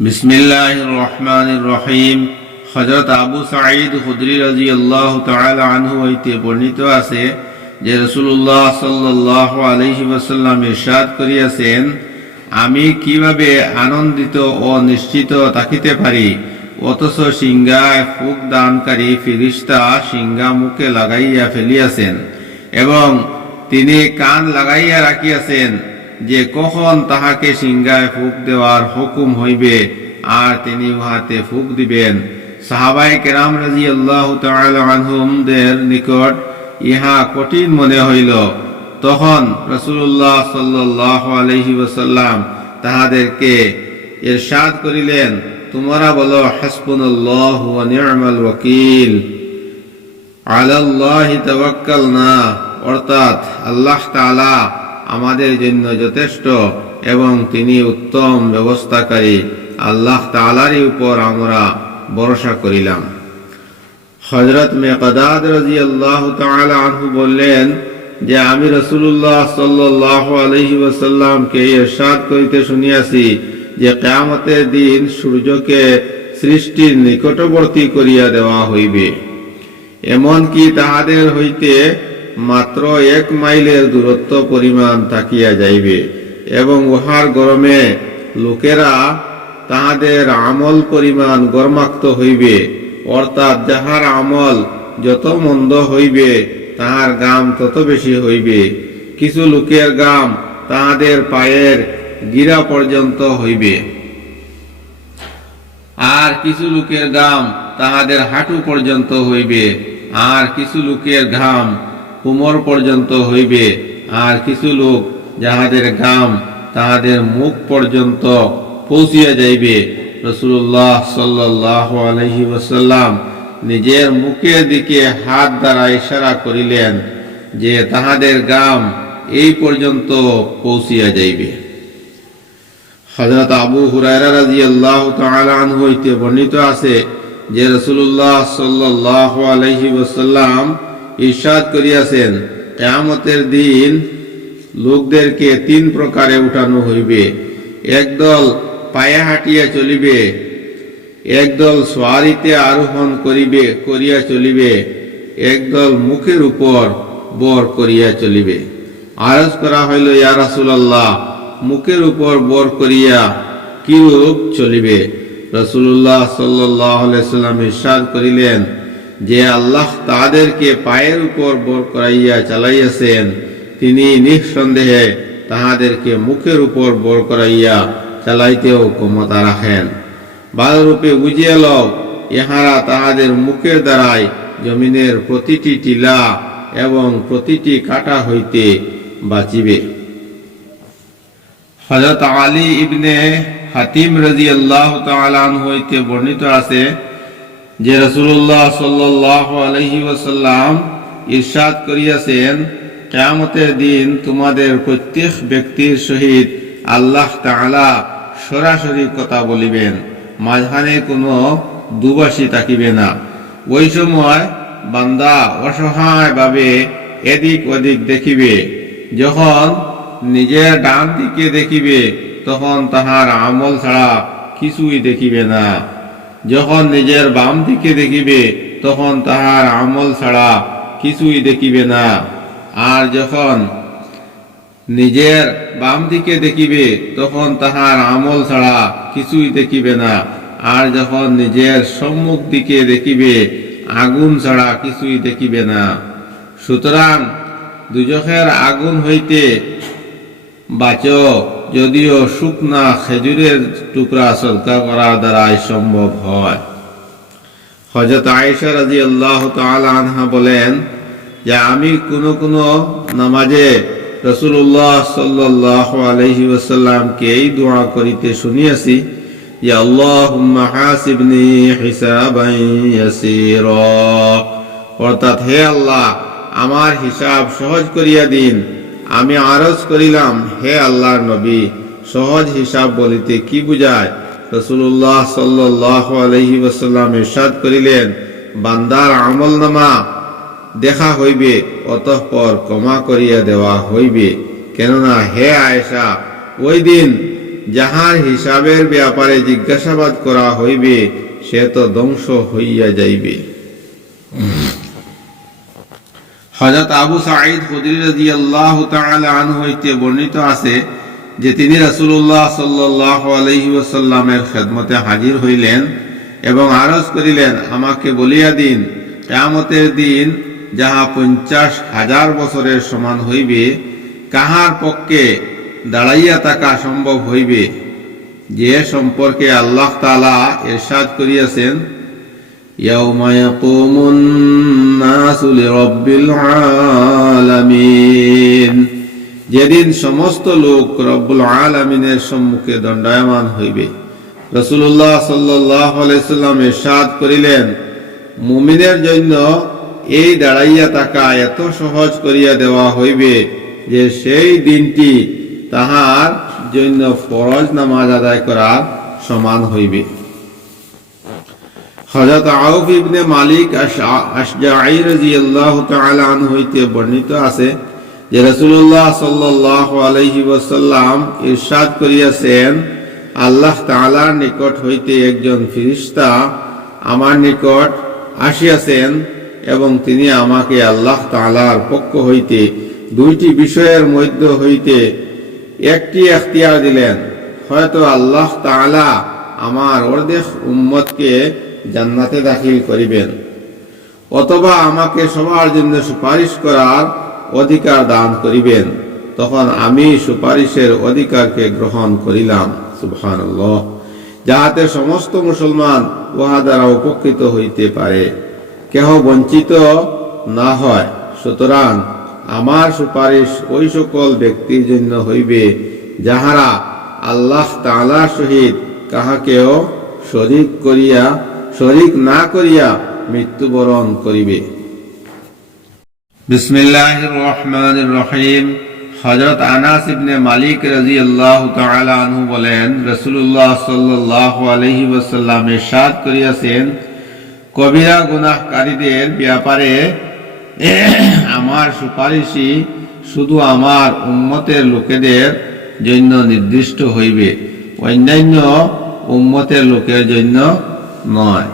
বিসমিল্লাহির রহমানির রহিম। হযরত আবু সাঈদ খুদরি রাদিয়াল্লাহু তাআলা আনহু হইতে বর্ণিত আছে যে রাসূলুল্লাহ সাল্লাল্লাহু আলাইহি ওয়াসাল্লাম ইরশাদ করিয়াছেন, আমি কিভাবে আনন্দিত ও নিশ্চিত থাকিতে পারি, অথচ সিংহায় ফুক দানকারী ফেরেশতা সিংহা মুখে লাগাইয়া ফেলিয়াছেন এবং তিনি কান লাগাইয়া রাখিয়াছেন যে কখন তাহাকে সিংহায় ফুক দেওয়ার হুকুম হইবে, আর তিনি উহাতে ফুক দিবেন। সাহাবায়ে কেরাম রাদিয়াল্লাহু তাআলা আনহুমদের নিকট ইহা কঠিন মনে হইল। তখন রাসূলুল্লাহ সাল্লাল্লাহু আলাইহি ওয়াসাল্লাম তাহাদেরকে ইরশাদ করিলেন, তোমরা বলো হাসবুনাল্লাহু ওয়া নি'মাল ওয়াকিল, আলাল্লাহি তাওয়াক্কালনা, অর্থাৎ আল্লাহ তাআলা আমাদের জন্য যথেষ্ট এবং তিনি উত্তম ব্যবস্থাকারী, আল্লাহ তাআলারই উপর আমরা ভরসা করিলাম। হযরত মিকদাদ রাদিয়াল্লাহু তাআলা আনহু বললেন যে আমি রাসূলুল্লাহ সাল্লাল্লাহু আলাইহি ওয়াসাল্লামকে ইরশাদ করিতে শুনিয়াছি যে কিয়ামতের দিন সূর্যকে সৃষ্টির নিকটবর্তী করিয়া দেওয়া হইবে, এমনকি তাহাদের হইতে মাত্র 1 মাইলের দূরত্ব পরিমাণ থাকিয়া যাইবে এবং উহার গরমে লোকেরা তাহাদের আমল পরিমাণ গরমাক্ত হইবে, অর্থাৎ যাহার আমল যত মন্দ হইবে তাহার গাম তত বেশি হইবে। কিছু লোকের গাম তাহাদের পায়ের গিরা পর্যন্ত হইবে, আর কিছু লোকের গাম তাহাদের হাঁটু পর্যন্ত হইবে, আর কিছু লোকের ঘাম কোমর পর্যন্ত হইবে, আর কিছু লোক যাহাদের গাম তাহাদের মুখ পর্যন্ত পৌঁছিয়া যাইবে। রাসূলুল্লাহ সাল্লাল্লাহু আলাইহি ওয়াসাল্লাম নিজের মুখের দিকে হাত দ্বারা ইশারা করিলেন যে তাহাদের গাম এই পর্যন্ত পৌঁছিয়া যাইবে। হযরত আবু হুরায়রা রাদিয়াল্লাহু তাআলা আনহু হইতে বর্ণিত আছে যে রাসূলুল্লাহ সাল্লাল্লাহু আলাইহি ওয়াসাল্লাম ইরশাদ করিয়াছেন, কিয়ামতের দিন লোকদেরকে 3 প্রকারে উঠানো হইবে। একদল পায়ে হাঁটিয়া চলিবে, একদল সওয়ারিতে আরোহণ করিয়া চলিবে, একদল মুখের উপর বর করিয়া চলিবে। আরজ করা হইল, ইয়া রাসূলুল্লাহ, মুখের উপর বর করিয়া কিরূপ চলিবে? রাসূলুল্লাহ সাল্লাল্লাহু আলাইহি সাল্লাম ইরশাদ করিলেন যে আল্লাহ তাদেরকে পায়ের উপর বর করাইয়া চালাইয়াছেন, তিনি নিঃসন্দেহে তাহাদেরকে মুখের উপর বর করাইয়া চালাইতেও ক্ষমতা রাখেন। ভালোরূপে বুঝিয়া লও, ইহারা তাহাদের মুখের দ্বারাই জমিনের প্রতিটি টিলা এবং প্রতিটি কাঁটা হইতে বাঁচিবে। হযরত আলী ইবনে হাতিম রাদিয়াল্লাহু তাআলা আনহু হইতে বর্ণিত আছে যে রাসূলুল্লাহ সাল্লাল্লাহু আলাইহি ওয়াসাল্লাম ইরশাদ করিয়াছেন, কিয়ামতের দিন তোমাদের প্রত্যেক ব্যক্তির সহিত আল্লাহ তাআলা সরাসরি কথা বলিবেন, মাঝখানে কোনো দুভাষী থাকিবে না। ওই সময় বান্দা অসহায়ভাবে এদিক ওদিক দেখিবে। যখন নিজের ডান দিকে দেখিবে তখন তাহার আমল ছাড়া কিছুই দেখিবে না, যখন নিজের বাম দিকে দেখিবে তখন তাহার আমল ছাড়া কিছুই দেখিবে না, আর যখন নিজের বাম দিকে দেখিবে তখন তাহার আমল ছাড়া কিছুই দেখিবে না, আর যখন নিজের সম্মুখ দিকে দেখিবে আগুন ছাড়া কিছুই দেখিবে না। সুতরাং দুজখের আগুন হইতে বাঁচো, যদিও শুকনা খেজুরের টুকরা সদকা করার দ্বারাই সম্ভব হয়। হযরত আয়েশা রাদিয়াল্লাহু তাআলা আনহা বলেন যে আমি কোন নামাজে রাসূলুল্লাহ সাল্লাল্লাহু আলাইহি ওয়াসাল্লামকে এই দোয়া করিতে শুনিয়াছি যে আল্লাহুম্মা হাসিবনি হিসাবান ইয়াসীরা, অর্থাৎ হে আল্লাহ, আমার হিসাব সহজ করিয়া দিন। আমি আরজ করিলাম, হে আল্লাহর নবী, সহজ হিসাব বলিতে কি বুঝায়? রাসূলুল্লাহ সাল্লাল্লাহু আলাইহি ওয়াসাল্লাম ইরশাদ করিলেন, বান্দার আমলনামা দেখা হইবে, অতঃপর ক্ষমা করিয়া দেওয়া হইবে। কেননা হে আয়েশা, ওই দিন যাহার হিসাবের ব্যাপারে জিজ্ঞাসাবাদ করা হইবে সে তো ধ্বংস হইয়া যাইবে। হযরত আবু সাঈদ খুদরি রাদিয়াল্লাহু তাআলা আনহু হইতে বর্ণিত আছে যে তিনি রাসূলুল্লাহ সাল্লাল্লাহু আলাইহি ওয়াসাল্লামের খেদমতে হাজির হইলেন এবং আরজ করিলেন, আমাকে বলিয়া দিন কিয়ামতের দিন যাহা 50,000 বছরের সমান হইবে কাহার পক্ষে দাঁড়াইয়া থাকা সম্ভব হইবে, যে সম্পর্কে আল্লাহ তাআলা ইরশাদ করিয়াছেন, ইয়াউমা ইয়াকুমুন নাসু লিরাব্বিল আলামিন, যেদিন সমস্ত লোক রব্বুল আলামিনের সম্মুখে দণ্ডায়মান হইবে। রাসূলুল্লাহ সাল্লাল্লাহু আলাইহি সাল্লাম ইরশাদ করিলেন, মুমিনের জন্য এই দাঁড়াইয়া থাকা এত সহজ করিয়া দেওয়া হইবে যে সেই দিনটি তাহার জন্য ফরজ নামাজ আদায় করার সমান হইবে। হযরত আউফ ইবনে মালিক আশজাঈ রাদিয়াল্লাহু তাআলা আনহু হইতে বর্ণিত আছে যে রাসূলুল্লাহ সাল্লাল্লাহু আলাইহি ওয়াসাল্লাম ইরশাদ করিয়াছেন, আল্লাহ তাআলার নিকট হইতে একজন ফেরেশতা আমার নিকট আসিয়াছেন এবং তিনি আমাকে আল্লাহ তাআলার পক্ষ হইতে দুইটি বিষয়ের মধ্য হইতে একটি এখতিয়ার দিলেন, হয়তো আল্লাহ তাআলা আমার অর্ধেক উম্মতকে জান্নাতে দাখিল করিবেন অথবা আমাকে সবার জন্য সুপারিশ করার অধিকার দান করিবেন। তখন আমি সুপারিশের অধিকারকে গ্রহণ করিলাম, সুবহানাল্লাহ, যাহাতে সমস্ত মুসলমান উহা দ্বারা উপকৃত হইতে পারে, কেহ বঞ্চিত না হয়। সুতরাং আমার সুপারিশ ওই সকল ব্যক্তির জন্য হইবে যাহারা আল্লাহ তাআলার সহিত কাহাকেও শরীক না করিয়া মৃত্যুবরণ করিবে। বিসমিল্লাহির রহমানির রহিম। হযরত আনাস ইবনে মালিক রাদিয়াল্লাহু তাআলা আনহু বলেন, রাসূলুল্লাহ সাল্লাল্লাহু আলাইহি ওয়াসাল্লাম ইরশাদ করিয়াছেন, কবিরা গুনাহকারীদের ব্যাপারে আমার সুপারিশই শুধু আমার উম্মতের লোকেদের জন্য নির্দিষ্ট হইবে, অন্যান্য উম্মতের লোকের জন্য নয়।